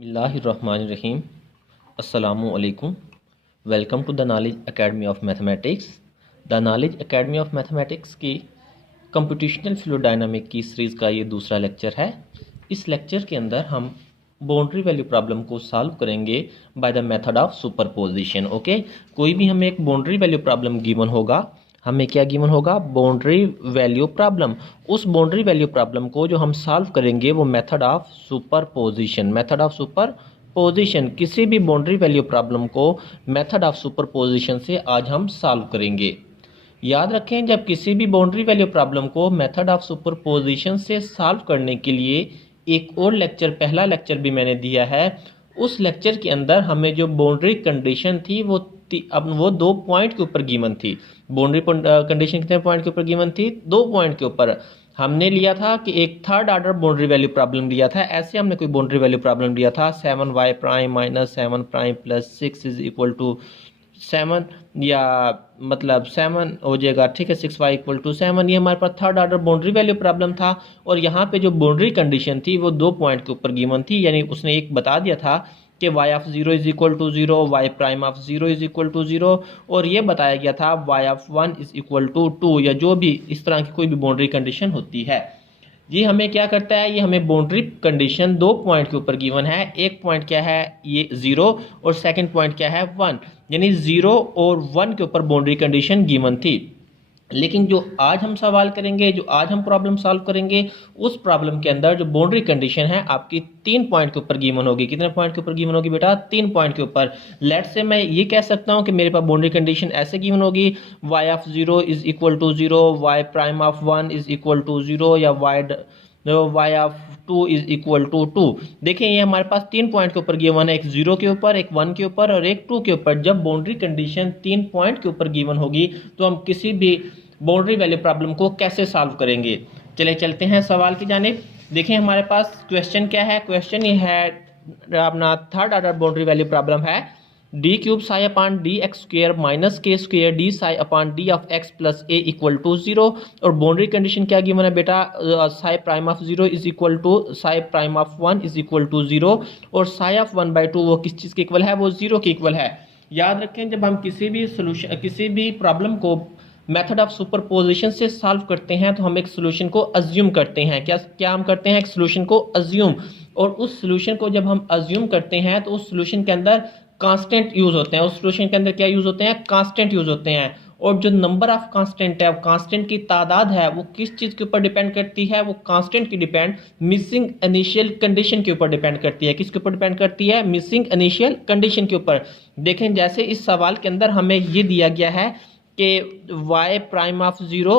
बिस्मिल्लाहिर्रहमानिर्रहीम। अस्सलामुअलैकुम। Welcome to the knowledge academy of mathematics. The knowledge academy of mathematics की computational fluid dynamic की series का ये दूसरा लेक्चर है। इस लेक्चर के अंदर हम बाउंड्री वैल्यू प्रॉब्लम को सॉल्व करेंगे by the method of superposition. Okay, कोई भी हमें एक बाउंड्री वैल्यू प्रॉब्लम गिवन होगा, हमें क्या गिवन होगा, बाउंड्री वैल्यू प्रॉब्लम। उस बाउंड्री वैल्यू प्रॉब्लम को जो हम सॉल्व करेंगे वो मेथड ऑफ सुपरपोजिशन किसी भी बाउंड्री वैल्यू प्रॉब्लम को मेथड ऑफ सुपरपोजिशन से आज हम सॉल्व करेंगे। याद रखें, जब किसी भी बाउंड्री वैल्यू प्रॉब्लम को मेथड ऑफ सुपरपोजिशन से सॉल्व करने के लिए एक और लेक्चर, पहला लेक्चर भी मैंने दिया है। उस लेक्चर के अंदर हमें जो बाउंड्री कंडीशन थी वो 2 पॉइंट के ऊपर गिवन थी। बाउंड्री कंडीशन कितने पॉइंट के ऊपर गिवन थी? 2 पॉइंट के ऊपर। हमने लिया था कि एक third order boundary value problem लिया था। ऐसे हमने कोई बाउंड्री वैल्यू प्रॉब्लम लिया था 7y prime minus 7 prime plus 6 is equal to 7, या मतलब 7 हो जाएगा, ठीक है, 6y इक्वल टू 7। ये हमारे पास third order boundary value problem था। और यहाँ पे जो बाउंड्री कंडीशन थी वो 2 पॉइंट के ऊपर गिवन थी। यानी उसने एक बता दिया था कि y of 0 is equal to 0, y prime of 0 is equal to 0, और ये बताया गया था y of 1 is equal to 2, या जो भी इस तरह की कोई भी बाउंड्री कंडीशन होती है। ये हमें क्या करता है, ये हमें बाउंड्री कंडीशन 2 पॉइंट के ऊपर गिवन है। एक पॉइंट क्या है, ये 0, और सेकंड पॉइंट क्या है, 1। यानी 0 और 1 के ऊपर बाउंड्री कंडीशन गिवन थी। लेकिन जो आज हम सवाल करेंगे, जो आज हम प्रॉब्लम सॉल्व करेंगे, उस प्रॉब्लम के अंदर जो बाउंड्री कंडीशन है आपकी 3 पॉइंट के ऊपर गिवन होगी। कितने पॉइंट के ऊपर गिवन होगी बेटा? 3 पॉइंट के ऊपर। लेट्स से मैं ये कह सकता हूं कि मेरे पास बाउंड्री कंडीशन ऐसे गिवन होगी, y of 0 is equal to 0, y prime of 1 is equal to 0, या y of 2 is equal to 2। देखिए, ये हमारे पास 3 पॉइंट के ऊपर गिवन है, एक 0 के ऊपर, एक 1 के ऊपर और एक 2 के ऊपर। जब बाउंड्री कंडीशन 3 पॉइंट के ऊपर गिवन होगी तो हम किसी भी बाउंड्री वैल्यू प्रॉब्लम को कैसे सॉल्व करेंगे। चले चलते हैं सवाल की जानिब। देखिए हमारे पास क्वेश्चन क्या है। क्वेश्चन ये है अपना third order boundary value problem है, D cube psi upon D X square minus के square D psi upon D of x plus A equal to 0। और बाउंड्री कंडीशन क्या गिवन है बेटा, psi prime of 0 is equal to psi prime of 1 is equal to 0, और sigh of 1/2 वो किस चीज़ के equal है, वो 0 के इक्वल है। याद रखें, जब हम किसी भी प्रॉब्लम को मेथड ऑफ सुपरपोजिशन से सॉल्व करते हैं तो हम एक सोल्यूशन को अज्यूम करते हैं। क्या हम करते हैं, एक सोल्यूशन को अज्यूम। और उस सोल्यूशन को जब हम अज्यूम करते हैं तो उस सोल्यूशन के अंदर कांस्टेंट यूज होते हैं। उस सोल्यूशन के अंदर क्या यूज होते हैं, कांस्टेंट यूज होते हैं। और जो नंबर ऑफ कांस्टेंट है, कांस्टेंट की तादाद है, वो किस चीज के ऊपर डिपेंड करती है, वो कांस्टेंट की डिपेंड मिसिंग इनिशियल कंडीशन के ऊपर डिपेंड करती है। किसके ऊपर डिपेंड करती है, मिसिंग इनिशियल कंडीशन के ऊपर। देखें, जैसे इस सवाल के अंदर हमें ये दिया गया है कि y prime of 0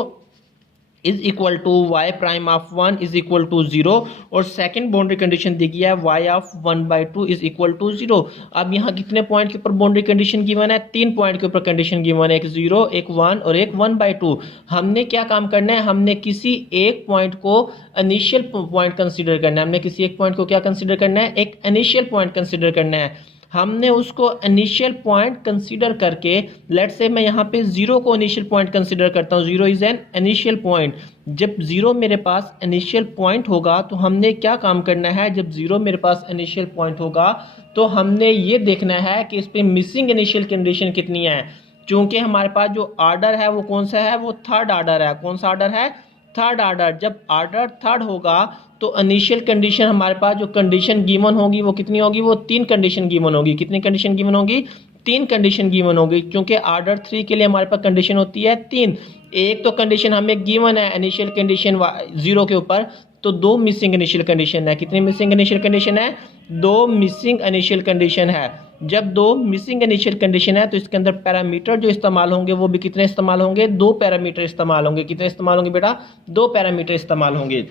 is equal to y prime of 1 is equal to 0, और सेकंड बाउंड्री कंडीशन दी गई है y of 1/2 is equal to 0। अब यहाँ कितने पॉइंट के ऊपर बाउंड्री कंडीशन गिवन है, 3 पॉइंट के ऊपर कंडीशन गिवन है, एक 0, एक 1 और एक 1/2। हमने क्या काम करना है, हमने किसी एक पॉइंट को इनिशियल पॉइंट कंसीडर करना है। हमने किसी एक पॉइंट को क्या कंसीडर करना है, एक इनिशियल पॉइंट कंसीडर करना है। हमने उसको इनिशियल पॉइंट कंसीडर करके, लेट्स से मैं यहाँ पे 0 को इनिशियल पॉइंट कंसीडर करता हूँ। 0 इज एन इनिशियल पॉइंट। जब 0 मेरे पास इनिशियल पॉइंट होगा तो हमने क्या काम करना है, जब 0 मेरे पास इनिशियल पॉइंट होगा तो हमने ये देखना है कि इस पे मिसिंग इनिशियल कंडीशन कितनी है। चूंकि हमारे पास जो ऑर्डर है वो कौन सा है, वो थर्ड ऑर्डर है। कौन सा ऑर्डर है, थर्ड ऑर्डर। जब ऑर्डर थर्ड होगा तो इनिशियल कंडीशन हमारे पास जो कंडीशन गिवन होगी वो कितनी होगी, वो 3 कंडीशन गिवन होगी। कितनी कंडीशन गिवन होगी, 3 कंडीशन गिवन होगी। क्योंकि ऑर्डर 3 के लिए हमारे पास कंडीशन होती है 3। एक तो कंडीशन हमें गिवन है इनिशियल कंडीशन 0 के ऊपर, तो 2 मिसिंग इनिशियल कंडीशन है। कितनी मिसिंग इनिशियल कंडीशन है, 2 मिसिंग इनिशियल कंडीशन है। जब 2 मिसिंग इनिशियल कंडीशन है तो इसके अंदर पैरामीटर जो इस्तेमाल होंगे वो भी कितने इस्तेमाल होंगे, 2 पैरामीटर इस्तेमाल होंगे। कितने इस्तेमाल होंगे बेटा, 2 पैरामीटर इस्तेमाल होंगे।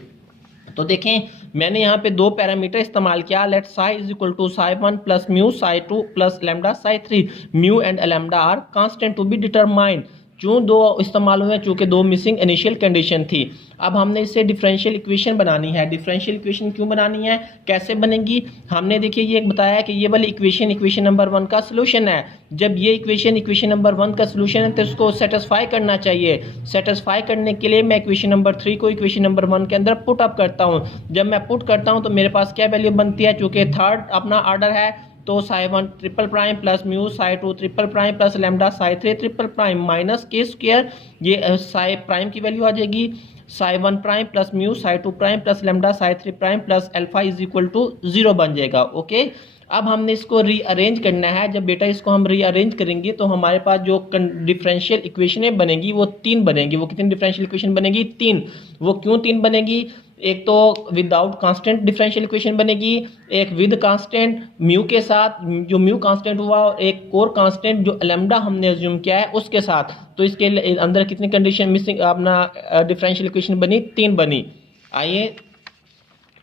तो देखें, मैंने यहाँ पे 2 पैरामीटर इस्तेमाल किया। Let psi is equal to psi 1 plus mu psi 2 plus lambda psi 3। Mu and lambda are constant to be determined. क्यों दो इस्तेमाल हुए? चूंकि दो मिसिंग इनिशियल कंडीशन थी। अब हमने इससे डिफरेंशियल इक्वेशन बनानी है। डिफरेंशियल इक्वेशन क्यों बनानी है, कैसे बनेगी? हमने देखिए ये बताया कि ये वाली इक्वेशन नंबर 1 का सोल्यूशन है। जब ये इक्वेशन नंबर 1 का सोल्यूशन है तो इसको सेटिस्फाई करना चाहिए। सेटिस्फाई करने के लिए मैं इक्वेशन नंबर 3 को इक्वेशन नंबर 1 के अंदर पुट अप करता हूँ। जब मैं पुट करता हूँ तो मेरे पास क्या वैल्यू बनती है? चूंकि थर्ड अपना ऑर्डर है तो psi1 triple prime plus mu psi2 triple prime plus lambda psi3 triple prime minus के स्क्वायर, ये साई प्राइम की वैल्यू आ जाएगी psi1 prime plus mu psi2 prime plus lambda psi3 prime plus alpha is equal to 0 बन जाएगा। Okay, अब हमने इसको रीअरेंज करना है। जब बेटा इसको हम रीअरेंज करेंगे तो हमारे पास जो डिफरेंशियल इक्वेशनें बनेगी वो 3 बनेगी। वो कितनी डिफरेंशियल इक्वेशन बनेगी? 3। वो क्यों 3 बनेगी? एक तो विदाउट कांस्टेंट डिफरेंशियल इक्वेशन बनेगी, एक विद कांस्टेंट म्यू के साथ, जो म्यू कांस्टेंट हुआ, और एक कोर कांस्टेंट जो लैम्डा हमने अज्यूम किया है उसके साथ। तो इसके अंदर कितनी कंडीशन मिसिंग अपना डिफरेंशियल इक्वेशन बनी? 3 बनी। आइए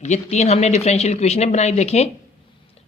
ये 3 हमने डिफरेंशियल इक्वेशन बनाई। देखें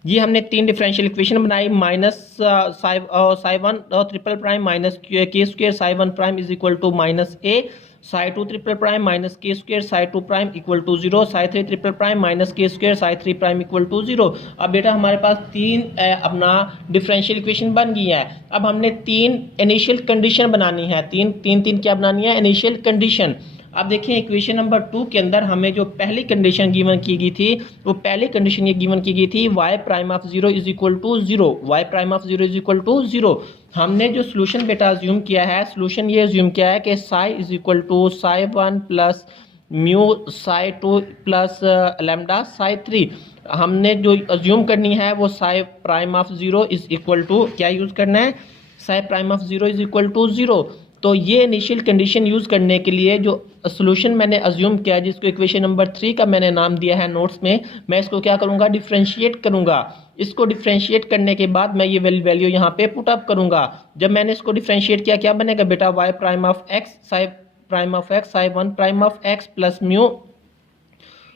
ये हमने 3 डिफरेंशियल इक्वेशन बनाई। Minus psi1 triple prime minus के square psi1 prime is equal to minus a, psi2 triple prime minus के square psi2 prime equal to 0, psi3 triple prime minus के square psi3 prime equal to 0। अब बेटा हमारे पास 3 अपना differential equation बन गई है। अब हमने 3 इनिशियल कंडीशन बनानी है। तीन क्या बनानी है? Initial condition. अब देखिए इक्वेशन नंबर 2 के अंदर हमें जो पहली कंडीशन गिवन की गई थी, वो पहली कंडीशन ये गिवन की गई थी y prime of 0 is equal to 0, y prime of 0 is equal to 0। हमने जो सोल्यूशन बेटा अज्यूम किया है, सोल्यूशन ये अज्यूम किया है कि psi is equal to psi1 plus mu psi2 plus lambda psi3। हमने जो अज्यूम करनी है वो psi prime of 0 is equal to क्या यूज करना है? Psi prime of 0 is equal to 0। तो ये इनिशियल कंडीशन यूज करने के लिए जो सोल्यूशन मैंने अज्यूम किया, जिसको इक्वेशन नंबर 3 का मैंने नाम दिया है नोट्स में, मैं इसको क्या करूंगा? डिफरेंशिएट करूंगा। इसको डिफरेंशिएट करने के बाद मैं ये वैल्यू यहाँ पे पुट अप करूंगा। जब मैंने इसको डिफरेंशिएट किया क्या बनेगा बेटा? y prime of x psi prime of x psi1 prime of x plus mu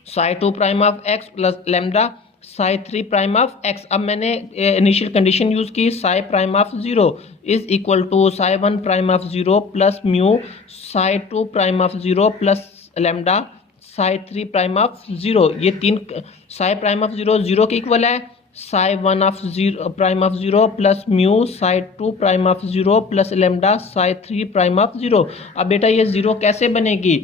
psi2 prime of x plus lambda psi3 prime of x। अब मैंने इनिशियल कंडीशन यूज की psi prime of 0 is equal to psi1 prime of 0 plus mu psi2 prime of 0 plus lambda psi3 prime of 0। ये 3 Sai prime of 0 0 के equal है, psi1 of 0 prime of 0 plus mu psi2 prime of 0 plus lambda psi3 prime of 0। अब बेटा ये 0 कैसे बनेगी?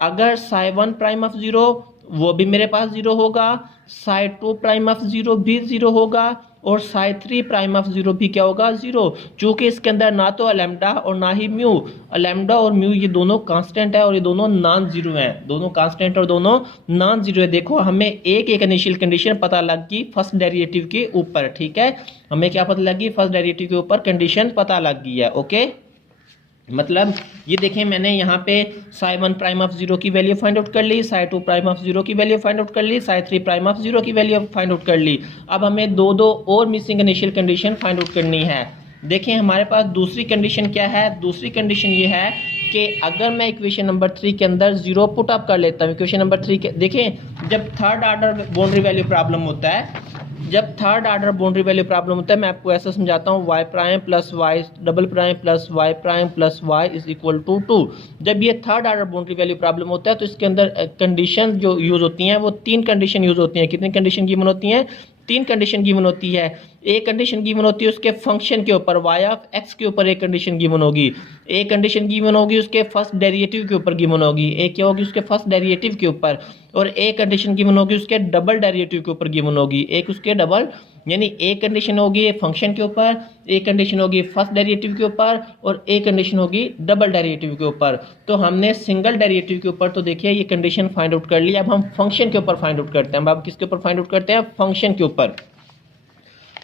अगर psi1 prime of 0 वो भी मेरे पास 0 होगा, psi2 प्राइम ऑफ 0 भी 0 होगा, और psi3 प्राइम ऑफ 0 भी क्या होगा? 0। चूंकि इसके अंदर ना तो लैम्डा और ना ही म्यू, लैम्डा और म्यू ये दोनों कांस्टेंट है और ये दोनों नॉन जीरो हैं। दोनों कांस्टेंट और दोनों नॉन जीरो है। देखो हमें एक इनिशियल कंडीशन पता लग गई फर्स्ट डेरिवेटिव के ऊपर। ठीक है, हमें क्या पता लगी? फर्स्ट डेरिवेटिव के ऊपर कंडीशन पता लग गई है। ओके, मतलब ये देखें मैंने यहाँ पे psi1 प्राइम ऑफ 0 की वैल्यू फाइंड आउट कर ली, psi2 प्राइम ऑफ 0 की वैल्यू फाइंड आउट कर ली, psi3 प्राइम ऑफ 0 की वैल्यू फाइंड आउट कर ली। अब हमें दो और missing initial condition find out करनी है। देखें हमारे पास दूसरी कंडीशन क्या है? दूसरी कंडीशन ये है कि अगर मैं इक्वेशन नंबर 3 के अंदर 0 पुट अप कर लेता हूँ, इक्वेशन नंबर 3 के देखें जब third order boundary value problem होता है, जब third order boundary value problem होता है, मैं आपको ऐसा समझाता हूँ, y prime plus y double prime plus y prime plus y is equal to 2। जब ये third order boundary value problem होता है तो इसके अंदर कंडीशन जो यूज होती हैं वो 3 कंडीशन यूज होती हैं। कितनी कंडीशन गिवन होती हैं? 3 कंडीशन गिवन होती है। एक कंडीशन गिवन होती है उसके फंक्शन के ऊपर, y ऑफ x के ऊपर एक कंडीशन गिवन होगी, एक कंडीशन गिवन होगी उसके फर्स्ट डेरिवेटिव के ऊपर गिवन होगी, एक क्या होगी उसके फर्स्ट डेरिवेटिव के ऊपर, और एक कंडीशन गिवन होगी उसके डबल डेरिवेटिव के ऊपर गिवन होगी, एक उसके डबल, यानी एक कंडीशन होगी फंक्शन के ऊपर, एक कंडीशन होगी फर्स्ट डेरिवेटिव के ऊपर, और एक कंडीशन होगी डबल डेरिवेटिव के ऊपर। तो हमने सिंगल डेरिवेटिव के ऊपर तो देखिए ये कंडीशन फाइंड आउट कर ली। अब हम फंक्शन के ऊपर फाइंड आउट करते हैं। अब किसके ऊपर फाइंड आउट करते हैं? फंक्शन के ऊपर।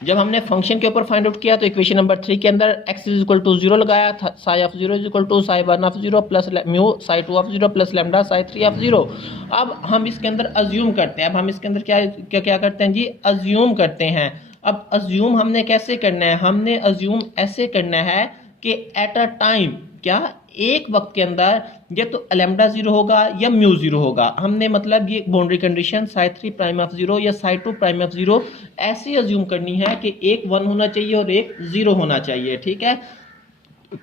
जब हमने फंक्शन के ऊपर फाइंड आउट किया तो इक्वेशन नंबर 3 के अंदर x इज इक्वल टू 0 लगाया, psi of 0 is equal to psi1 of 0 plus mu psi2 of 0 plus lambda psi3 of 0। अब हम इसके अंदर अज्यूम करते हैं। अब हम इसके अंदर क्या करते हैं जी? अज्यूम करते हैं। अब अज्यूम हमने कैसे करना है? हमने अज्यूम ऐसे करना है कि एट अ टाइम, क्या एक वक्त के अंदर या तो लैम्डा 0 होगा या म्यू 0 होगा। हमने मतलब ये boundary condition psi3 prime of 0 या psi2 प्राइम ऑफ 0 ऐसे अज्यूम करनी है कि एक 1 होना चाहिए और एक 0 होना चाहिए। ठीक है,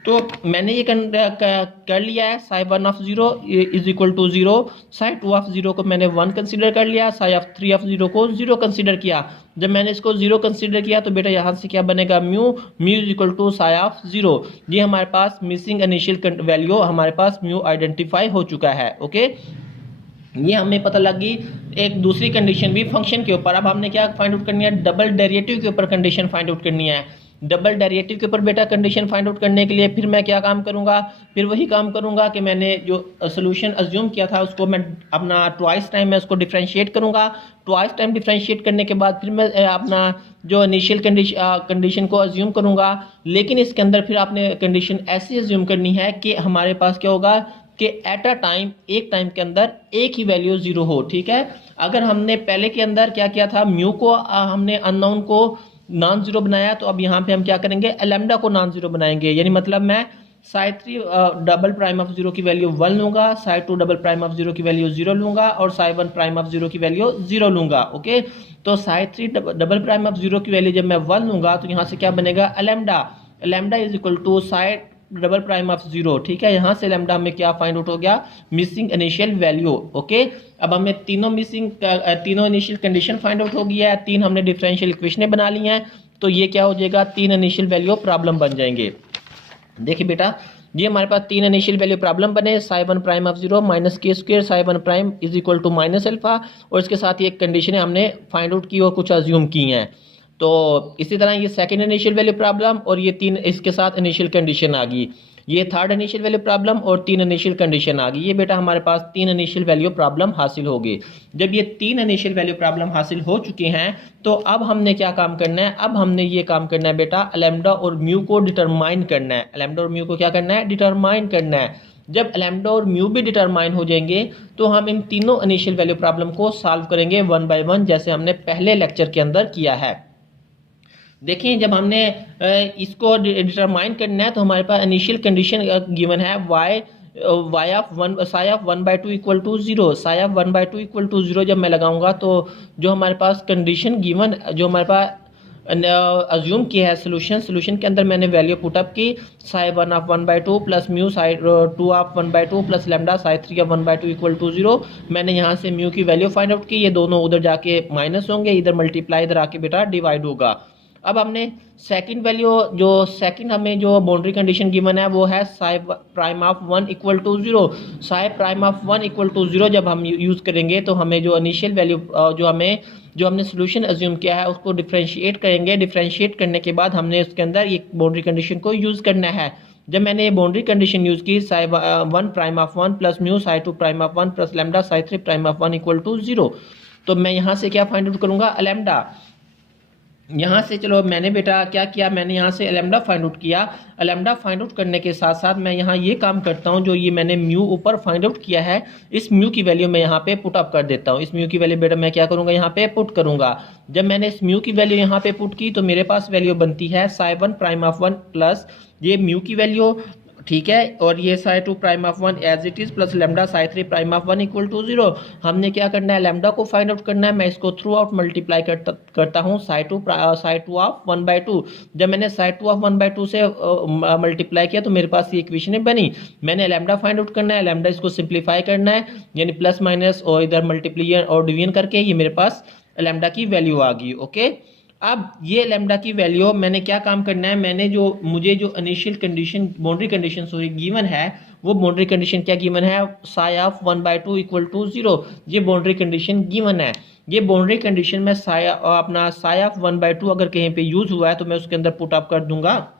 तो मैंने ये कर लिया है, psi 1 of 0 is equal to 0, psi 2 of 0 को मैंने 1 कंसीडर कर लिया, साई ऑफ 3 ऑफ 0 को 0 कंसीडर किया। जब मैंने इसको 0 कंसीडर किया तो बेटा यहाँ से क्या बनेगा, mu is equal to psi of 0। ये हमारे पास मिसिंग इनिशियल वैल्यू हमारे पास म्यू आइडेंटिफाई हो चुका है। ओके, ये हमें पता लग गई। एक दूसरी कंडीशन भी फंक्शन के ऊपर, अब हमने क्या फाइंड आउट करनी है, डबल डेरिवेटिव के ऊपर कंडीशन फाइंड आउट करनी है। डबल डेरिवेटिव के ऊपर बेटा कंडीशन फाइंड आउट करने के लिए फिर मैं क्या काम करूंगा, फिर वही काम करूंगा कि मैंने जो सोल्यूशन अज्यूम किया था उसको मैं अपना ट्वाइस टाइम मैं उसको डिफरेंशिएट करूंगा। ट्वाइस टाइम डिफरेंशिएट करने के बाद फिर मैं अपना जो इनिशियल कंडीशन को अज्यूम करूंगा, लेकिन इसके अंदर फिर आपने कंडीशन ऐसी अज्यूम करनी है कि हमारे पास क्या होगा कि एट अ टाइम, एक टाइम के अंदर एक ही वैल्यू 0 हो। ठीक है, अगर हमने पहले के अंदर क्या किया था, म्यू को हमने अननोन को नॉन जीरो बनाया, तो अब यहाँ पे हम क्या करेंगे, लैम्डा को नॉन जीरो बनाएंगे। यानी मतलब मैं साई 3 डबल प्राइम ऑफ 0 की वैल्यू 1 लूंगा, साई 2 डबल प्राइम ऑफ 0 की वैल्यू 0 लूंगा और साई 1 प्राइम ऑफ 0 की वैल्यू 0 लूंगा। ओके, तो साई 3 डबल प्राइम ऑफ 0 की वैल्यू जब मैं 1 लूंगा तो यहाँ से क्या बनेगा, lambda. Lambda is equal to psi double prime of 0। ठीक है, यहाँ से लैम्डा में क्या फाइंड आउट हो गया, मिसिंग इनिशियल वैल्यू। ओके, अब हमें तीनों इनिशियल कंडीशन फाइंड आउट हो गया है, 3 हमने डिफरेंशियल इक्वेशन बना ली हैं, तो ये क्या हो जाएगा, 3 इनिशियल वैल्यू प्रॉब्लम बन जाएंगे। देखिए बेटा, ये हमारे पास 3 इनिशियल वैल्यू प्रॉब्लम बने, साई 1 प्राइम ऑफ 0 माइनस के square psi 1 prime is equal to minus alpha, और इसके साथ ये एक कंडीशन हमने फाइंड आउट की और कुछ अज्यूम की हैं। तो इसी तरह ये सेकंड इनिशियल वैल्यू प्रॉब्लम और ये 3 इसके साथ इनिशियल कंडीशन आ गई, ये थर्ड इनिशियल वैल्यू प्रॉब्लम और 3 इनिशियल कंडीशन आ गई। ये बेटा हमारे पास 3 इनिशियल वैल्यू प्रॉब्लम हासिल हो गई। जब ये 3 इनिशियल वैल्यू प्रॉब्लम हासिल हो चुके हैं तो अब हमने क्या काम करना है, अब हमने ये काम करना है बेटा, लैम्डा और म्यू को डिटरमाइन करना है। लैम्डा और म्यू को क्या करना है, डिटरमाइन करना है। जब लैम्डा और म्यू भी डिटरमाइन हो जाएंगे तो हम इन तीनों इनिशियल वैल्यू प्रॉब्लम को सॉल्व करेंगे 1 बाय 1, जैसे हमने पहले लेक्चर के अंदर किया है। देखिए, जब हमने इसको डिटरमाइन करना है तो हमारे पास इनिशियल कंडीशन गिवन है y of 1 psi of 1 by 2 equal to 0। Psi of 1 by 2 equal to 0 जब मैं लगाऊंगा तो जो हमारे पास कंडीशन गिवन, जो हमारे पास अज्यूम किया है सोल्यूशन के अंदर मैंने वैल्यू पुटअप की, psi 1 of 1 by 2 plus mu psi 2 of 1 by 2 plus lambda psi 3 of 1 by 2 equal to 0। मैंने यहाँ से म्यू की वैल्यू फाइंड आउट की, ये दोनों उधर जाके माइनस होंगे, इधर मल्टीप्लाई, इधर आके बेटा डिवाइड होगा। अब हमने सेकंड वैल्यू, जो सेकंड हमें जो बाउंड्री कंडीशन गिवन है वो है psi prime of 1 equal to 0। Psi prime of 1 equal to 0 जब हम यूज़ करेंगे तो हमें जो इनिशियल वैल्यू जो हमने सोल्यूशन अज्यूम किया है उसको डिफरेंशिएट करेंगे। डिफरेंशिएट करने के बाद हमने उसके अंदर ये बाउंड्री कंडीशन को यूज़ करना है। जब मैंने ये बाउंड्री कंडीशन यूज़ की, psi 1 prime of 1 plus mu psi 2 prime of 1 plus lambda psi 3 prime of 1 equal to 0, तो मैं यहाँ से क्या फाइंड आउट करूँगा, लैम्डा। यहाँ से चलो मैंने बेटा क्या किया, मैंने यहाँ से लैम्डा फाइंड आउट किया। लैम्डा फाइंड आउट करने के साथ साथ मैं यहाँ ये काम करता हूँ, जो ये मैंने म्यू ऊपर फाइंड आउट किया है, इस म्यू की वैल्यू मैं यहाँ पे पुट अप कर देता हूँ। इस म्यू की वैल्यू बेटा मैं क्या करूँगा, यहाँ पे पुट करूँगा। जब मैंने इस म्यू की वैल्यू यहाँ पे पुट की तो मेरे पास वैल्यू बनती है साई 1 प्राइम ऑफ 1 प्लस ये म्यू की वैल्यू, ठीक है, और ये psi 2 prime of 1 as it is plus lambda psi 3 prime of 1 equal to 0। हमने क्या करना है, लैम्डा को फाइंड आउट करना है। मैं इसको थ्रू आउट मल्टीप्लाई करता हूँ साई 2 ऑफ 1 बाई 2। जब मैंने साई 2 ऑफ 1 बाई 2 से मल्टीप्लाई किया तो मेरे पास ये इक्वेशन बनी। मैंने लैम्डा फाइंड आउट करना है, लैम्डा इसको सिंप्लीफाई करना है, यानी प्लस माइनस और इधर मल्टीप्लियन और डिवीजन करके ये मेरे पास लैम्डा की वैल्यू आ गई। ओके, अब ये लैम्डा की वैल्यू मैंने क्या काम करना है, मैंने मुझे जो initial condition boundary condition sorry given है, वो बाउंड्री कंडीशन क्या गिवन है, psi of 1 by 2 equal to 0। ये बाउंड्री कंडीशन गिवन है। ये बाउंड्री कंडीशन में साई ऑफ 1 बाई 2 अगर कहीं पे यूज हुआ है तो मैं उसके अंदर पुट अप कर दूंगा,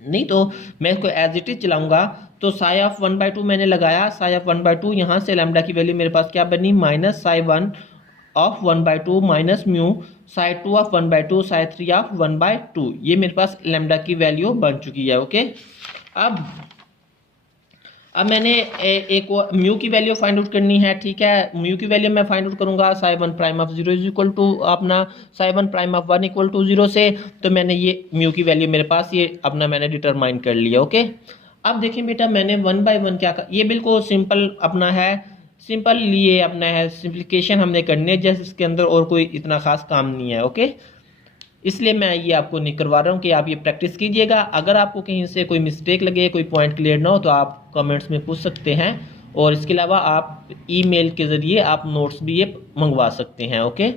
नहीं तो मैं इसको एज इट इज चलाऊंगा। तो साई ऑफ 1 बाई 2 मैंने लगाया, साई ऑफ 1 बाई 2, यहाँ से लैम्डा की वैल्यू मेरे पास क्या बनी, minus psi 1 of 1 by 2 minus mu psi 2 of 1 by 2 Sai 3 of 1 by 2। ये मेरे पास लैम्डा की वैल्यू बन चुकी है। ओके, अब मैंने एक म्यू की वैल्यू फाइंड आउट करनी है। ठीक है, म्यू की वैल्यू मैं फाइंड आउट करूंगा psi 1 prime of 0 is equal to अपना psi 1 prime of 1 equal to 0 से, तो मैंने ये म्यू की वैल्यू मेरे पास ये अपना मैंने डिटरमाइन कर लिया। ओके, अब देखिए बेटा, मैंने 1 बाई 1 क्या ये बिल्कुल सिंपल अपना है, सिंपल लिए अपना है, सिंप्लीकेशन हमने करनी है, जैसे इसके अंदर और कोई इतना खास काम नहीं है। ओके, इसलिए मैं ये आपको नहीं करवा रहा हूँ कि आप ये प्रैक्टिस कीजिएगा। अगर आपको कहीं से कोई मिस्टेक लगे, कोई पॉइंट क्लियर ना हो, तो आप कमेंट्स में पूछ सकते हैं। और इसके अलावा आप ईमेल के ज़रिए आप नोट्स भी ये मंगवा सकते हैं। ओके,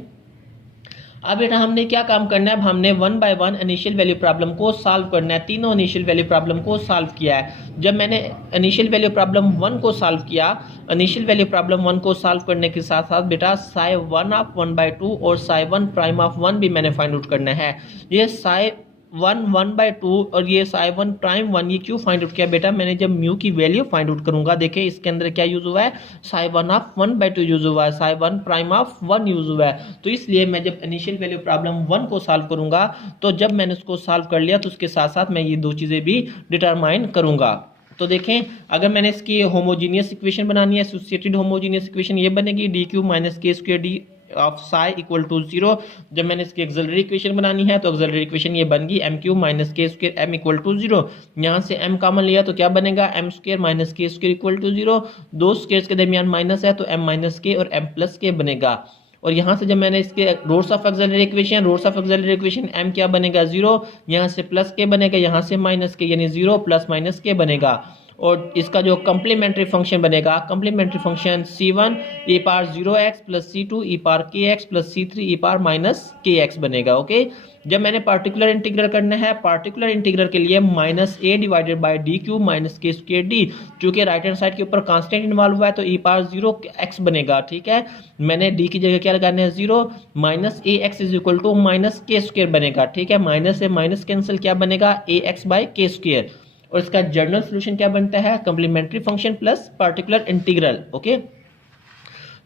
अब बेटा हमने क्या काम करना है, अब हमने 1 बाय 1 इनिशियल वैल्यू प्रॉब्लम को सॉल्व करना है। तीनों इनिशियल वैल्यू प्रॉब्लम को सॉल्व किया है। जब मैंने इनिशियल वैल्यू प्रॉब्लम 1 को सॉल्व किया, इनिशियल वैल्यू प्रॉब्लम 1 को सॉल्व करने के साथ साथ बेटा साई 1 ऑफ 1/2 और साई 1 प्राइम ऑफ 1 भी मैंने फाइंड आउट करना है। ये साई 1/2 और ये साई 1 प्राइम 1 ये क्यों फाइंड आउट किया बेटा, मैंने जब म्यू की वैल्यू फाइंड आउट करूंगा, देखें इसके अंदर क्या यूज हुआ है, साई 1 ऑफ 1/2 यूज हुआ है, साई 1 प्राइम ऑफ 1 यूज हुआ है। तो इसलिए मैं जब इनिशियल वैल्यू प्रॉब्लम 1 को सॉल्व करूंगा, तो जब मैंने उसको सॉल्व कर लिया तो उसके साथ साथ मैं ये दो चीजें भी डिटरमाइन करूंगा। तो देखें, अगर मैंने इसकी होमोजीनियस इक्वेशन बनानी है, एसोसिएटेड होमोजीनियस इक्वेशन ये बनेगी डी क्यू माइनस के square D of psi equal to 0। जब मैंने इसकी एक्सिलरी इक्वेशन बनानी है, तो एक्सिलरी इक्वेशन ये बन गई एम क्यू माइनस के स्क्वायर एम इक्वल टू 0। यहाँ से एम कॉमन लिया तो क्या बनेगा, एम स्क्वायर माइनस के स्क्वायर इक्वल टू 0। दो स्क्वायर्स के दरमियान माइनस है तो एम माइनस के और एम प्लस के बनेगा। और यहाँ से जब मैंने इसके roots of auxiliary equation M क्या बनेगा 0, यहाँ से प्लस के बनेगा, यहाँ से माइनस के, यानी 0 प्लस माइनस के बनेगा। और इसका जो कम्प्लीमेंट्री फंक्शन बनेगा, complementary function c1 e power 0x plus c2 e power kx plus c3 e power minus kx बनेगा। ओके, जब मैंने पार्टिकुलर इंटीग्रल करना है, पार्टिकुलर इंटीग्रल के लिए minus a divided by D cube minus के square D, चूंकि right hand side के ऊपर कांस्टेंट इन्वॉल्व हुआ है तो e पावर 0x बनेगा। ठीक है, मैंने d की जगह क्या लगाना है 0, minus A X is equal to minus के स्क्वायर बनेगा। ठीक है, माइनस से माइनस कैंसिल, क्या बनेगा A X by k square. और इसका जनरल सॉल्यूशन क्या बनता है, complementary function plus particular integral. Okay,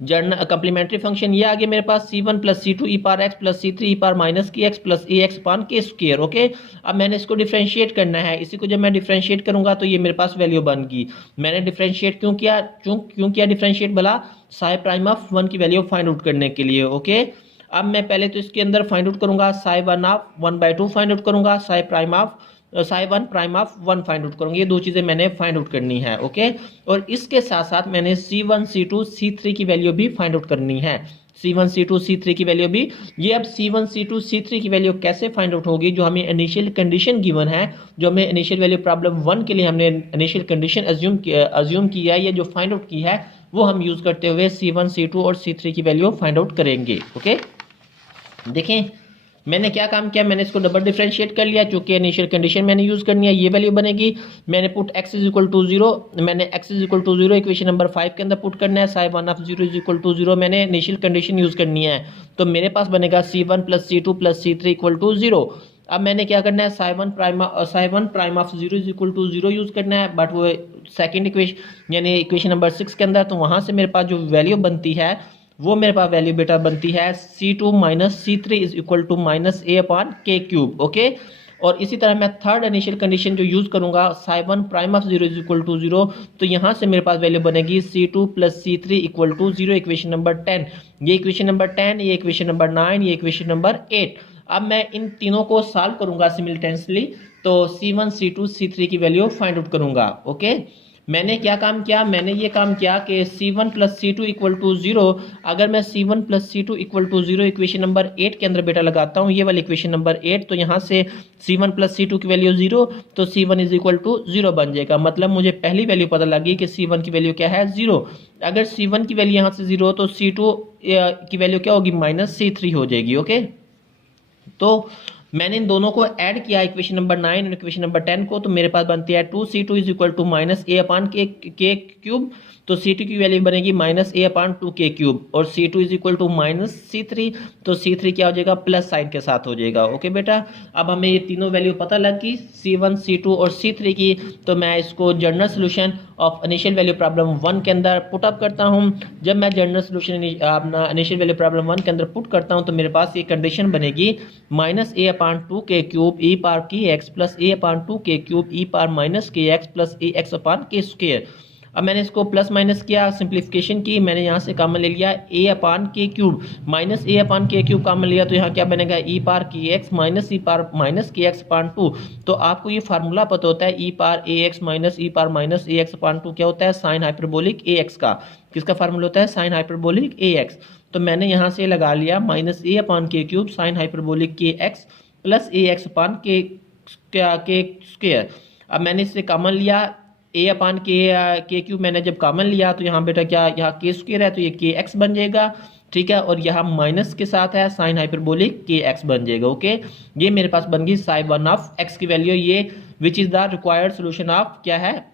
general complementary function ये आ गया मेरे पास c1 plus c2 e power x plus c3 e power minus k x plus A X upon k square. Okay, अब मैंने इसको डिफरेंशिएट करना है। इसी को जब मैं डिफरेंशिएट करूंगा तो ये मेरे पास वैल्यू बन गई। मैंने डिफरेंशिएट क्यों किया डिफरेंशिएट भला, साई प्राइम ऑफ 1 की वैल्यू फाइंड आउट करने के लिए। ओके, अब मैं पहले तो इसके अंदर फाइंड आउट करूंगा साई 1 ऑफ 1/2 फाइंड आउट करूंगा, psi 1 prime of 1 find out करूंगी। ये दो चीजें मैंने फाइंड आउट करनी है। ओके, और इसके साथ साथ मैंने c1 c2 c3 की वैल्यू भी फाइंड आउट करनी है, c1 c2 c3 की वैल्यू भी। ये अब c1 c2 c3 की वैल्यू कैसे फाइंड आउट होगी, जो हमें इनिशियल कंडीशन गिवन है, जो हमें इनिशियल वैल्यू प्रॉब्लम 1 के लिए हमने इनिशियल कंडीशन अज्यूम की है, ये जो फाइंड आउट की है वो हम यूज करते हुए c1 c2 और c3 की वैल्यू फाइंड आउट करेंगे। ओके, देखें मैंने क्या काम किया, मैंने इसको डबल डिफरेंशिएट कर लिया, चूंकि इनिशियल कंडीशन मैंने यूज करनी है, ये वैल्यू बनेगी। मैंने put x is equal to 0, मैंने x is equal to 0 equation number 5 के अंदर पुट करना है। Psi 1 of 0 is equal to 0 मैंने इनिशियल कंडीशन यूज करनी है, तो मेरे पास बनेगा c1 plus c2 plus c3 equal to 0। अब मैंने क्या करना है, psi 1 prime of 0 is equal to 0 use करना है, बट वो सेकेंड इक्वेशन यानी इक्वेशन नंबर 6 के अंदर, तो वहां से मेरे पास जो वैल्यू बनती है वो मेरे पास वैल्यू बेटा बनती है c2 minus c3 is equal to minus a upon k cube. Okay, और इसी तरह मैं थर्ड इनिशियल कंडीशन जो यूज करूंगा psi 1 prime of 0 is equal to 0, तो यहां से मेरे पास वैल्यू बनेगी c2 plus c3 equal to 0, equation number 10। ये इक्वेशन नंबर 10, ये इक्वेशन नंबर 9, ये इक्वेशन नंबर 8। अब मैं इन तीनों को सॉल्व करूंगा सिमिल्टेनियसली, तो c1 c2 c3 की वैल्यू फाइंड आउट करूंगा। ओके, मैंने क्या काम किया, मैंने ये काम किया कि c1 plus c2 equal to 0, अगर मैं c1 plus c2 equal to 0 equation number 8 के अंदर बेटा लगाता हूँ, ये वाली इक्वेशन नंबर 8, तो यहाँ से c1 प्लस c2 की वैल्यू 0, तो c1 इज इक्वल टू 0 बन जाएगा। मतलब मुझे पहली वैल्यू पता लगी कि c1 की वैल्यू क्या है 0। अगर c1 की वैल्यू यहाँ से 0 तो c2 की वैल्यू क्या होगी, माइनस c3 हो जाएगी। ओके, तो मैंने इन दोनों को ऐड किया इक्वेशन नंबर 9 और इक्वेशन नंबर 10 को, तो मेरे पास बनती है 2c2 is equal to minus a upon k cube, तो c2 की वैल्यू बनेगी minus a upon 2k cube, और c2 is equal to minus c3, तो c3 क्या हो जाएगा, प्लस साइन के साथ हो जाएगा। ओके बेटा, अब हमें ये तीनों वैल्यू पता लग गई c1 c2 और c3 की, तो मैं इसको general solution of initial value problem 1 के अंदर पुट अप करता हूँ। जब मैं जनरल सोल्यूशन अपना इनिशियल वैल्यू प्रॉब्लम 1 के अंदर पुट करता हूँ, तो मेरे पास ये कंडीशन बनेगी minus a upon 2k cube e power की x plus a upon 2k cube e power minus k x plus A x अपान के स्क्वायर। अब मैंने इसको प्लस माइनस किया, सिंप्लीफिकेशन की, मैंने यहाँ से कॉमन ले लिया a upon k cube, minus a upon k cube common लिया, तो यहाँ क्या बनेगा e पावर की x minus e power minus k x upon 2। तो आपको ये फार्मूला पता होता है, e power a x minus e power minus A x upon 2 क्या होता है, साइन हाइपरबोलिक ए एक्स का। किसका फार्मूला होता है, साइन हाइपरबोलिक ए एक्स। तो मैंने यहाँ से लगा लिया minus a upon k cube sine hyperbolic k x, plus A x अपान के स्क्वायर। अब मैंने इससे कॉमन लिया ए अपान के क्यूब, मैंने जब कॉमन लिया तो यहाँ बेटा क्या, यहाँ के स्क्वायर है तो ये के एक्स बन जाएगा, ठीक है, और यहाँ माइनस के साथ है साइन हाइपरबोलिक के एक्स बन जाएगा। ओके, ये मेरे पास बन गई साइन 1 ऑफ एक्स की वैल्यू, ये which is the required solution of क्या है,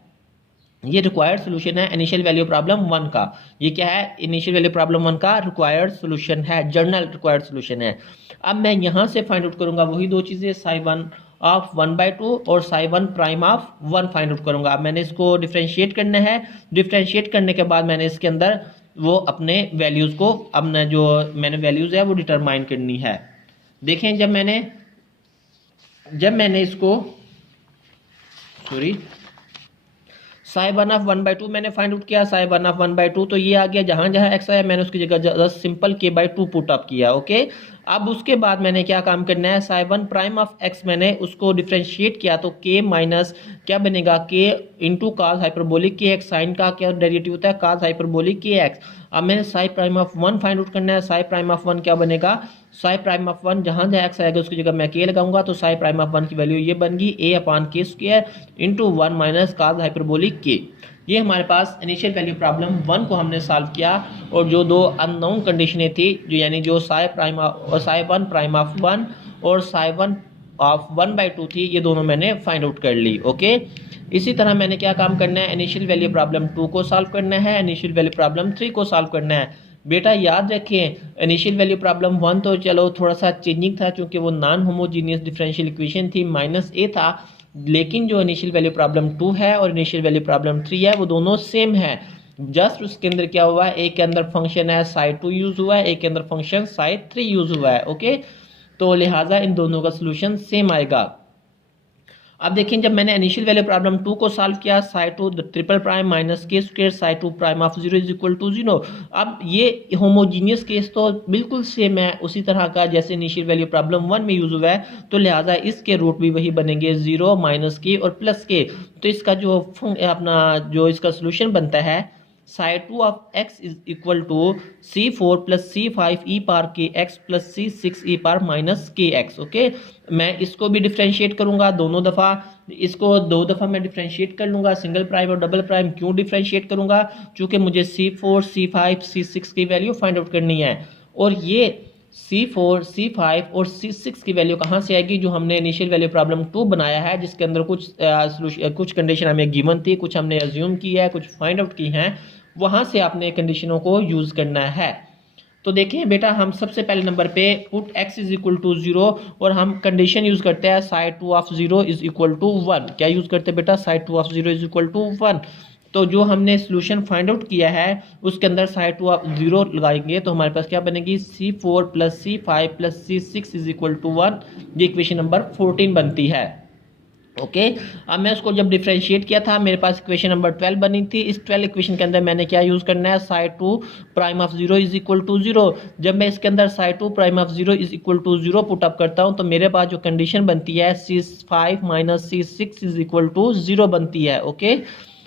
ये रिक्वायर्ड सोल्यूशन है इनिशियल वैल्यू प्रॉब्लम 1 का। ये क्या है, इनिशियल वैल्यू प्रॉब्लम 1 का रिक्वायर्ड सोल्यूशन है, जनरल रिक्वायर्ड सोल्यूशन है। अब मैं यहाँ से फाइंड आउट करूंगा वही दो चीजें, साइन 1 ऑफ 1/2 और psi 1 prime of 1 find out करूंगा। अब मैंने इसको डिफ्रेंशिएट करना है, डिफ्रेंशिएट करने के बाद मैंने इसके अंदर वो अपने वैल्यूज को, अपना जो मैंने वैल्यूज है वो डिटरमाइन करनी है। देखें जब मैंने इसको साइन 1 ऑफ 1/2 मैंने फाइंड आउट किया, साइन 1 ऑफ 1/2 तो ये आ गया, जहां जहां एक्स आया मैंने उसकी जगह just simple k/2 put up किया। ओके, अब उसके बाद मैंने क्या काम करना है, साइन 1 प्राइम ऑफ एक्स मैंने उसको डिफ्रेंशिएट किया तो k माइनस क्या बनेगा, k into cos hyperbolic k x, sign का क्या डेरिवेटिव होता है कॉस हाइपरबोलिक के एक्स। अब मैंने psi prime of 1 find out करना है, साइन प्राइम ऑफ 1 क्या बनेगा, साइन प्राइम ऑफ 1 जहां जहां एक्स आएगा उसकी जगह मैं k लगाऊंगा, तो साइन प्राइम ऑफ 1 की वैल्यू ये बन गई a अपान के square into 1 minus cos hyperbolic के। ये हमारे पास इनिशियल वैल्यू प्रॉब्लम 1 को हमने सॉल्व किया, और जो दो अननोन कंडीशनें थी जो यानी जो साइन 1 प्राइम ऑफ 1 और साइन 1 ऑफ 1/2 थी, ये दोनों मैंने फाइंड आउट कर ली। ओके, इसी तरह मैंने क्या काम करना है, इनिशियल वैल्यू प्रॉब्लम 2 को सॉल्व करना है, इनिशियल वैल्यू प्रॉब्लम 3 को सॉल्व करना है। बेटा याद रखें, इनिशियल वैल्यू प्रॉब्लम 1 तो चलो थोड़ा सा चेंजिंग था क्योंकि वो नॉन होमोजीनियस डिफरेंशियल इक्वेशन थी, माइनस ए था, लेकिन जो इनिशियल वैल्यू प्रॉब्लम 2 है और इनिशियल वैल्यू प्रॉब्लम 3 है वो दोनों सेम है। जस्ट उसके अंदर क्या हुआ है, एक के अंदर फंक्शन है साइन 2 यूज हुआ है, एक के अंदर फंक्शन साइन 3 यूज हुआ है। ओके, तो लिहाजा इन दोनों का सोल्यूशन सेम आएगा। अब देखें जब मैंने इनिशियल वैल्यू प्रॉब्लम 2 को सॉल्व किया, साइन 2 ट्रिपल प्राइम माइनस के square psi 2 prime of 0 is equal to 0। अब ये होमोजीनियस केस तो बिल्कुल सेम है उसी तरह का जैसे इनिशियल वैल्यू प्रॉब्लम 1 में यूज हुआ है, तो लिहाजा इसके रूट भी वही बनेंगे 0 माइनस के और प्लस के। तो इसका जो अपना जो इसका सोल्यूशन बनता है sign 2 of x is equal to c4 plus c5 e power k x plus c6 e power minus k X. Okay, मैं इसको भी डिफ्रेंशिएट करूंगा दोनों दफ़ा, इसको 2 दफ़ा मैं डिफ्रेंशिएट कर लूंगा, सिंगल प्राइम और डबल प्राइम। क्यों डिफ्रेंशिएट करूंगा, क्योंकि मुझे c4 c5 c6 की वैल्यू फाइंड आउट करनी है, और ये C4, C5 और C6 की वैल्यू कहाँ से आएगी, जो हमने इनिशियल वैल्यू प्रॉब्लम 2 बनाया है जिसके अंदर कुछ कंडीशन हमें गिवन थी, कुछ हमने अज्यूम की है, कुछ फाइंड आउट की हैं, वहाँ से आपने कंडीशनों को यूज़ करना है। तो देखें बेटा, हम सबसे पहले नंबर पे put x is equal to 0 और हम कंडीशन यूज़ करते हैं psi 2 of 0 is equal to 1। क्या यूज़ करते हैं बेटा, psi 2 of 0 is equal to 1। तो जो हमने सोल्यूशन फाइंड आउट किया है उसके अंदर साइन 2 ऑफ 0 लगाएंगे तो हमारे पास क्या बनेगी, C4 plus C5 plus C6 is equal to 1। ये इक्वेशन नंबर 14 बनती है। ओके, अब मैं उसको जब डिफरेंशिएट किया था मेरे पास इक्वेशन नंबर 12 बनी थी। इस 12 इक्वेशन के अंदर मैंने क्या यूज़ करना है, sign 2 prime of 0 is equal to 0। जब मैं इसके अंदर psi 2 prime of 0 is equal to 0 put up करता हूं तो मेरे पास जो कंडीशन बनती है C5 minus C6 is equal to 0 बनती है। ओके,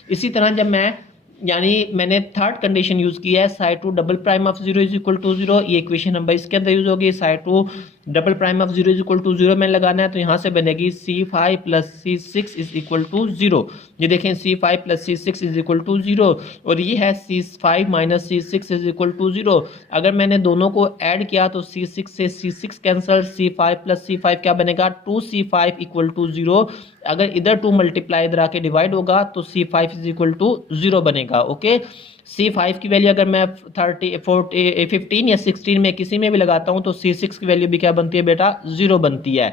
इसी तरह जब मैंने थर्ड कंडीशन यूज की है sign 2 double prime of 0 is equal to 0, ये इक्वेशन नंबर इसके अंदर यूज होगी। Sine 2 double prime of 0 is equal to 0 में लगाना है तो यहाँ से बनेगी C5 plus C6 is equal to 0। ये देखें C5 plus C6 is equal to 0 और ये है C5 minus C6 is equal to 0। अगर मैंने दोनों को ऐड किया तो C6 से C6 cancel, C5 plus C5 क्या बनेगा 2C5 इक्वल टू 0। अगर इधर 2 मल्टीप्लाई इधर आके डिवाइड होगा तो C5 इज इक्वल टू 0 बनेगा। ओके, C5 की वैल्यू अगर मैं 30, 40, 15 या 16 में किसी में भी लगाता हूं तो C6 की वैल्यू भी क्या बनती है बेटा, 0 बनती है।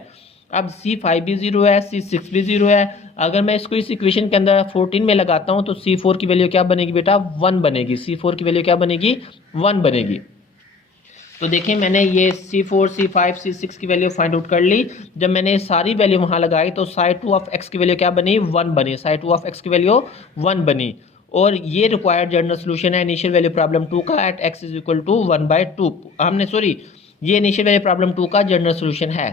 अब C5 भी 0 है, C6 भी 0 है। अगर मैं इसको इस इक्वेशन के अंदर 14 में लगाता हूं तो C4 की वैल्यू क्या बनेगी बेटा, 1 बनेगी। C4 की वैल्यू क्या बनेगी, 1 बनेगी। तो देखें मैंने ये C4, C5, C6 की वैल्यू फाइंड आउट कर ली। जब मैंने सारी वैल्यू वहां लगाई तो साइन 2 ऑफ x की वैल्यू क्या बनी, 1 बनी। साइन 2 ऑफ x की वैल्यू 1 बनी और ये रिक्वायर्ड जनरल सोल्यूशन है इनिशियल वैल्यू प्रॉब्लम 2 का at x is equal to 1/2। ये इनिशियल वैल्यू प्रॉब्लम 2 का जनरल सोल्यूशन है।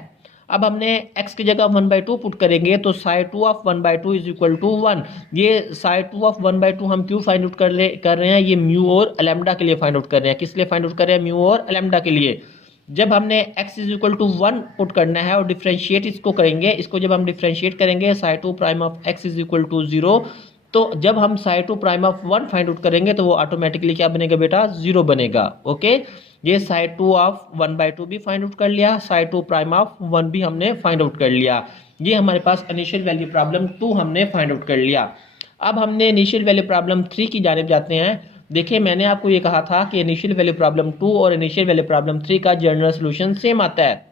अब हमने x की जगह 1/2 पुट करेंगे तो sine 2 of 1/2 is equal to 1। ये साइन 2 ऑफ 1/2 हम क्यों फाइंड आउट कर रहे हैं, ये म्यू और लैम्डा के लिए फाइंड आउट कर रहे हैं। किस लिए फाइंड आउट कर रहे हैं, म्यू और लैम्डा के लिए। जब हमने x is equal to 1 put करना है और डिफ्रेंशिएट इसको करेंगे, इसको जब हम डिफ्रेंशिएट करेंगे psi two prime of x is equal to 0, तो जब हम psi two prime of 1 find out करेंगे तो वो ऑटोमेटिकली क्या बनेगा बेटा, 0 बनेगा। ओके, ये साई टू ऑफ 1/2 भी फाइंड आउट कर लिया, साई टू प्राइम ऑफ 1 भी हमने फाइंड आउट कर लिया। ये हमारे पास इनिशियल वैल्यू प्रॉब्लम 2 हमने फाइंड आउट कर लिया। अब हमने इनिशियल वैल्यू प्रॉब्लम 3 की जानिब जाते हैं। देखिए मैंने आपको ये कहा था कि इनिशियल वैल्यू प्रॉब्लम 2 और इनिशियल वैल्यू प्रॉब्लम 3 का जनरल सॉल्यूशन सेम आता है।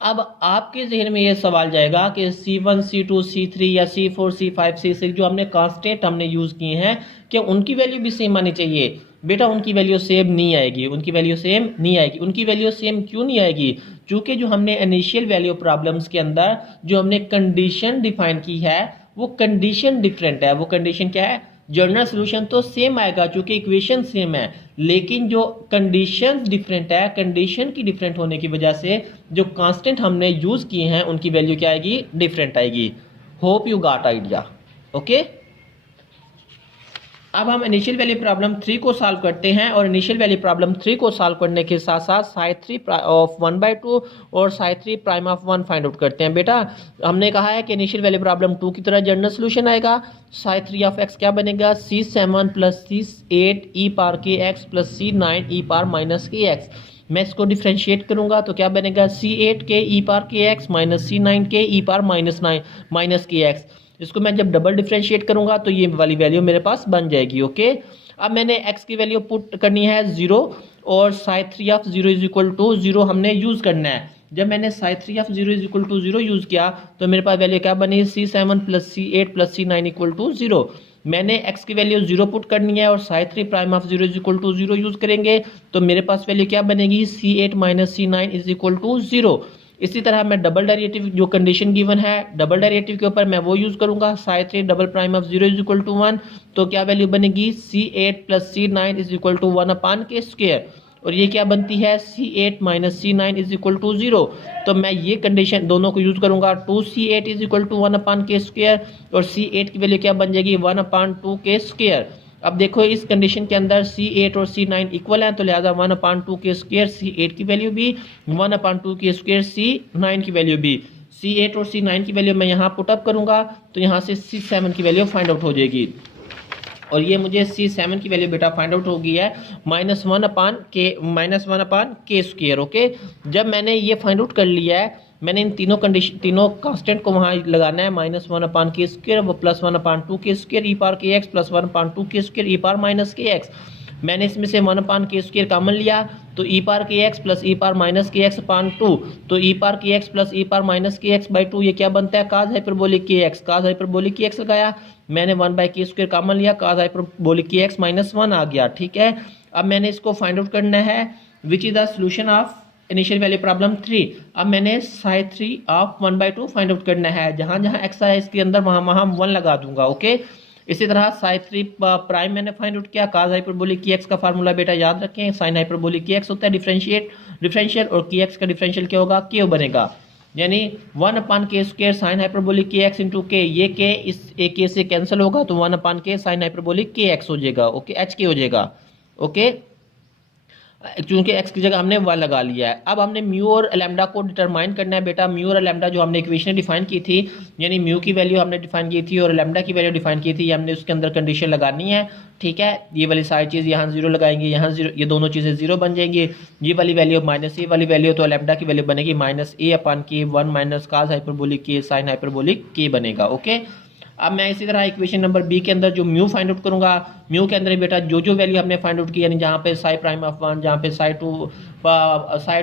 अब आपके जहन में ये सवाल जाएगा कि C1, C2, C3 या C4, C5, C6 जो हमने कांस्टेंट हमने यूज़ किए हैं, क्या उनकी वैल्यू भी सेम आनी चाहिए? बेटा उनकी वैल्यू सेम नहीं आएगी, उनकी वैल्यू सेम नहीं आएगी। उनकी वैल्यू सेम क्यों नहीं आएगी? क्योंकि जो हमने इनिशियल वैल्यू प्रॉब्लम्स के अंदर जो हमने कंडीशन डिफाइन की है वो कंडीशन डिफरेंट है। वो कंडीशन क्या है? जनरल सॉल्यूशन तो सेम आएगा क्योंकि इक्वेशन सेम है, लेकिन जो कंडीशन डिफरेंट है, कंडीशन की डिफरेंट होने की वजह से जो कांस्टेंट हमने यूज किए हैं उनकी वैल्यू क्या आएगी? डिफरेंट आएगी। Hope you got idea. Okay, अब हम इनिशियल वैल्यू प्रॉब्लम 3 को सॉल्व करते हैं और इनिशियल वैल्यू प्रॉब्लम 3 को सॉल्व करने के साथ साथ साई 3 ऑफ 1/2 और psi 3 prime of 1 find out करते हैं। बेटा हमने कहा है कि इनिशियल वैल्यू प्रॉब्लम 2 की तरह जनरल सॉल्यूशन आएगा। साई 3 ऑफ x क्या बनेगा? C7 plus C8 e power k x plus C9 e power minus k x. मैं इसको डिफ्रेंशिएट करूंगा तो क्या बनेगा? C8 के e पावर के एक्स माइनस C9 के e power minus k x. इसको मैं जब डबल डिफ्रेंशिएट करूंगा तो ये वाली वैल्यू मेरे पास बन जाएगी। ओके, अब मैंने x की वैल्यू पुट करनी है 0 और psi 3 of 0 is equal to 0 हमने यूज करना है। जब मैंने psi 3 of 0 is equal to 0 use किया तो मेरे पास वैल्यू क्या बनी? C7 plus C8 plus C9 equal to 0। मैंने x की वैल्यू 0 पुट करनी है और psi 3 prime of 0 is equal to 0 use करेंगे तो मेरे पास वैल्यू क्या बनेगी? C8 minus C9 is equal to 0। इसी तरह मैं डबल डेरिवेटिव जो कंडीशन गिवन है डबल डेरिवेटिव के ऊपर मैं वो यूज करूंगा। Psi 3 double prime of 0 is equal to 1 तो क्या वैल्यू बनेगी? C8 plus C9 is equal to 1 upon के स्क्वायर। और ये क्या बनती है? C8 minus C9 is equal to 0। तो मैं ये कंडीशन दोनों को यूज करूंगा। 2C8 is equal to 1 upon के स्क्वायर और C8 की वैल्यू क्या बन जाएगी? 1 अपान 2 के स्क्वायर। अब देखो इस कंडीशन के अंदर C8 और C9 इक्वल हैं तो लिहाजा 1/2 के स्क्वायर C8 की वैल्यू भी, 1/2 के स्क्वायर C9 की वैल्यू भी। C8 और C9 की वैल्यू मैं यहाँ पुटअप करूंगा तो यहाँ से C7 की वैल्यू फाइंड आउट हो जाएगी। और ये मुझे C7 की वैल्यू बेटा फाइंड आउट हो गई है -1/k स्क्वायर। ओके, जब मैंने ये फाइंड आउट कर लिया है मैंने इन तीनों कांस्टेंट को वहाँ लगाना है। -1/k स्क्वायर वो +1/2 के square e power k x plus 1/2 के square e power minus k x. मैंने इसमें से 1/k स्क्वायर कॉमन लिया तो e power k x plus e power minus k x upon 2 तो e power k x plus e power minus k x by 2 ये क्या बनता है? काज हाइपरबोलिक के एक्स। काज हाइपरबोलिक के एक्स लगाया, मैंने 1/k square common लिया, काज hyperbolic k x -1 आ गया। ठीक है, अब मैंने इसको फाइंड आउट करना है which is the solution of initial value problem 3। अब मैंने साई 3 ऑफ 1/2 फाइंड आउट करना है। जहां जहां x है इसके अंदर वहां 1 लगा दूंगा। ओके, इसी तरह साई 3 प्राइम मैंने फाइंड आउट किया। काज हाइपरबोलिक की एक्स का फार्मूला बेटा याद रखें, साइन हाइपरबोलिक की एक्स होता है डिफरेंशियल और की एक्स का डिफरेंशियल क्या होगा? क्यू बनेगा, यानी 1/k square sine hyperbolic k x into के। ये के इस ए के से कैंसिल होगा तो 1/k sign hyperbolic k x हो जाएगा। ओके, एच के हो जाएगा। ओके, क्योंकि x की जगह हमने 1 लगा लिया है। अब हमने म्यू और लैम्डा को डिटरमाइन करना है। बेटा म्यू और लैम्डा जो हमने इक्वेशन डिफाइन की थी, यानी म्यू की वैल्यू हमने डिफाइन की थी और लैम्डा की वैल्यू डिफाइन की थी, ये हमने उसके अंदर कंडीशन लगानी है। ठीक है, ये वाली सारी चीज़ यहाँ 0 लगाएंगे, यहाँ 0, ये दोनों चीज़ें 0 बन जाएंगी। ये वाली वैल्यू -a वाली वैल्यू तो लैम्डा की वैल्यू बनेगी -a/k 1 minus cos hyperbolic k sine hyperbolic के बनेगा। ओके, अब मैं इसी तरह इक्वेशन नंबर बी के अंदर जो म्यू फाइंड आउट करूंगा, म्यू के अंदर बेटा जो वैल्यू हमने फाइंड आउट की, यानी जहाँ पे साई प्राइम ऑफ 1, जहाँ पे साई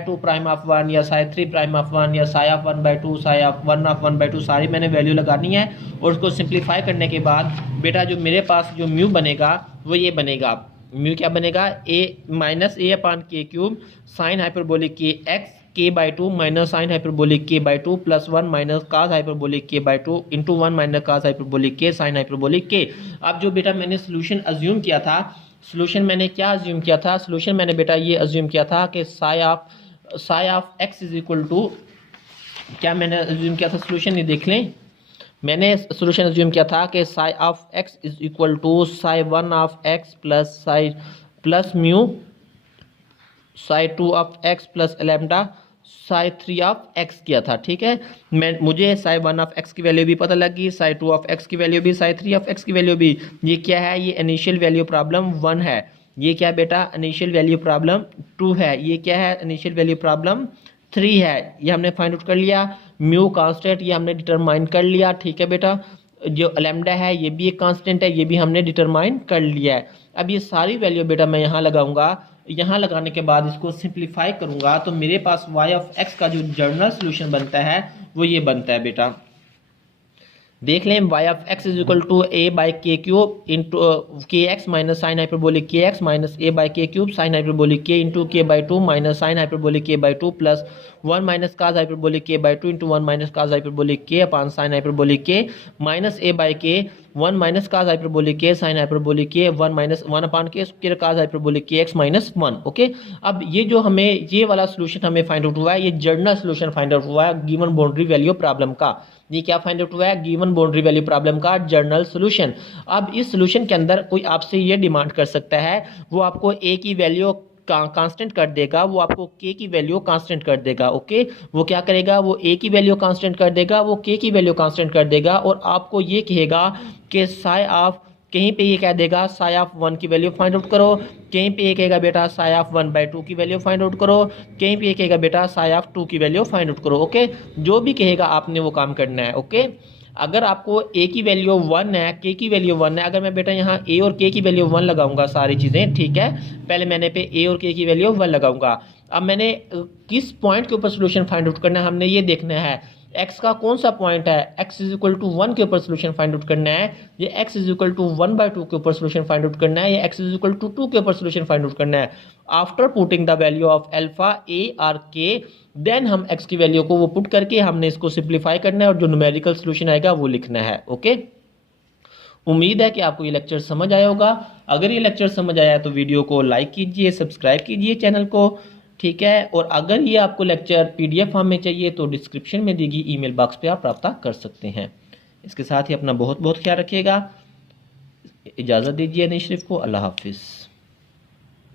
2 प्राइम ऑफ 1 या साई 3 प्राइम ऑफ 1 या साई ऑफ 1/2 साई ऑफ 1/2 सारी मैंने वैल्यू लगानी है। और उसको सिंप्लीफाई करने के बाद बेटा जो मेरे पास जो म्यू बनेगा वो ये बनेगा। म्यू क्या बनेगा? -a/k³ sign hyperbolic k x k/2 minus sine hyperbolic k/2 plus 1 minus cos hyperbolic k/2 into 1 minus cos hyperbolic k sine hyperbolic k। अब जो बेटा मैंने सोल्यूशन अज्यूम किया था, सोल्यूशन मैंने क्या अज्यूम किया था? सोल्यूशन मैंने बेटा ये अज्यूम किया था कि psi of x is equal to, क्या मैंने अज्यूम किया था? सोल्यूशन ये देख लें, मैंने सोल्यूशन अज्यूम किया था कि psi of x is equal to psi 1 of x plus psi plus mu psi 2 of x plus lambda psi 3 of x किया था। ठीक है, मुझे साई 1 ऑफ एक्स की वैल्यू भी पता लगी, साई 2 ऑफ एक्स की वैल्यू भी, साई 3 ऑफ एक्स की वैल्यू भी। ये क्या है, ये इनिशियल वैल्यू प्रॉब्लम 1 है। ये क्या बेटा, इनिशियल वैल्यू प्रॉब्लम 2 है। ये क्या है, इनिशियल वैल्यू प्रॉब्लम 3 है। ये हमने फाइंड आउट कर लिया। म्यू कांस्टेंट ये हमने डिटरमाइन कर लिया। ठीक है बेटा, जो लैम्डा है ये भी एक कांस्टेंट है, ये भी हमने डिटरमाइन कर लिया है। अब ये सारी वैल्यू बेटा मैं यहाँ लगाऊंगा। यहाँ लगाने के बाद इसको सिंप्लीफाई करूंगा तो मेरे पास y ऑफ x का जो जनरल सोल्यूशन बनता है वो ये बनता है बेटा। देख लें, y of x is equal to a by k cube into k एक्स माइनस साइन हाइपरबोलिक के एक्स minus a by k cube sine hyperbolic k into k by 2 minus sine hyperbolic k by 2 plus 1 minus cos hyperbolic k by 2 into 1 minus cos hyperbolic k upon sine hyperbolic k minus a by k 1 minus cos hyperbolic k sine hyperbolic k 1 minus 1 upon के square काज hyperbolic k एक्स minus 1। Okay, अब ये जो हमें ये वाला solution हमें find out हुआ है, ये जनरल सोल्यूशन फाइंड आउट हुआ है गिवन बाउंड्री वैल्यू प्रॉब्लम का। ये क्या फाइंड आउट हुआ है, गिवन बाउंड्री वैल्यू प्रॉब्लम का जनरल सॉल्यूशन। अब इस सॉल्यूशन के अंदर कोई आपसे ये डिमांड कर सकता है, वो आपको a की वैल्यू कांस्टेंट कर देगा, वो आपको k की वैल्यू कांस्टेंट कर देगा। ओके, वो क्या करेगा, वो a की वैल्यू कांस्टेंट कर देगा, वो k की वैल्यू कांस्टेंट कर देगा और आपको ये कहेगा कि साई ऑफ, कहीं पे ये कह देगा साई ऑफ 1 की वैल्यू फाइंड आउट करो, कहीं पे ये कहेगा बेटा साई ऑफ 1/2 की वैल्यू फाइंड आउट करो, कहीं पे ये कहेगा बेटा साई ऑफ 2 की वैल्यू फाइंड आउट करो। ओके, जो भी कहेगा आपने वो काम करना है। ओके, अगर आपको a की वैल्यू 1 है, k की वैल्यू 1 है, अगर मैं बेटा यहाँ a और k की वैल्यू 1 लगाऊंगा सारी चीज़ें, ठीक है, पहले मैंने पे a और k की वैल्यू 1 लगाऊंगा। अब मैंने किस पॉइंट के ऊपर सोल्यूशन फाइंड आउट करना है, हमने ये देखना है x का कौन सा पॉइंट है, x इज इक्वल टू 1 के ऊपर सोल्यूशन फाइंड आउट करना है, ये x इज इक्वल टू 1/2 के ऊपर सोल्यूशन फाइंड आउट करना है, ये x इज इक्वल टू 2 के ऊपर सोल्यूशन फाइंड आउट करना है। After putting the value of alpha a और k, देन हम x की वैल्यू को वो पुट करके हमने इसको सिंप्लीफाई करना है और जो न्यूमेरिकल सोल्यूशन आएगा वो लिखना है। ओके, उम्मीद है कि आपको ये लेक्चर समझ आया होगा। अगर ये लेक्चर समझ आया तो वीडियो को लाइक कीजिए, सब्सक्राइब कीजिए चैनल को, ठीक है। और अगर ये आपको लेक्चर PDF फॉर्म में चाहिए तो डिस्क्रिप्शन में दी गई ईमेल बॉक्स पे आप रब्ता कर सकते हैं। इसके साथ ही अपना बहुत बहुत ख्याल रखिएगा। इजाज़त दीजिए नई शरीफ को। अल्लाह हाफिज़।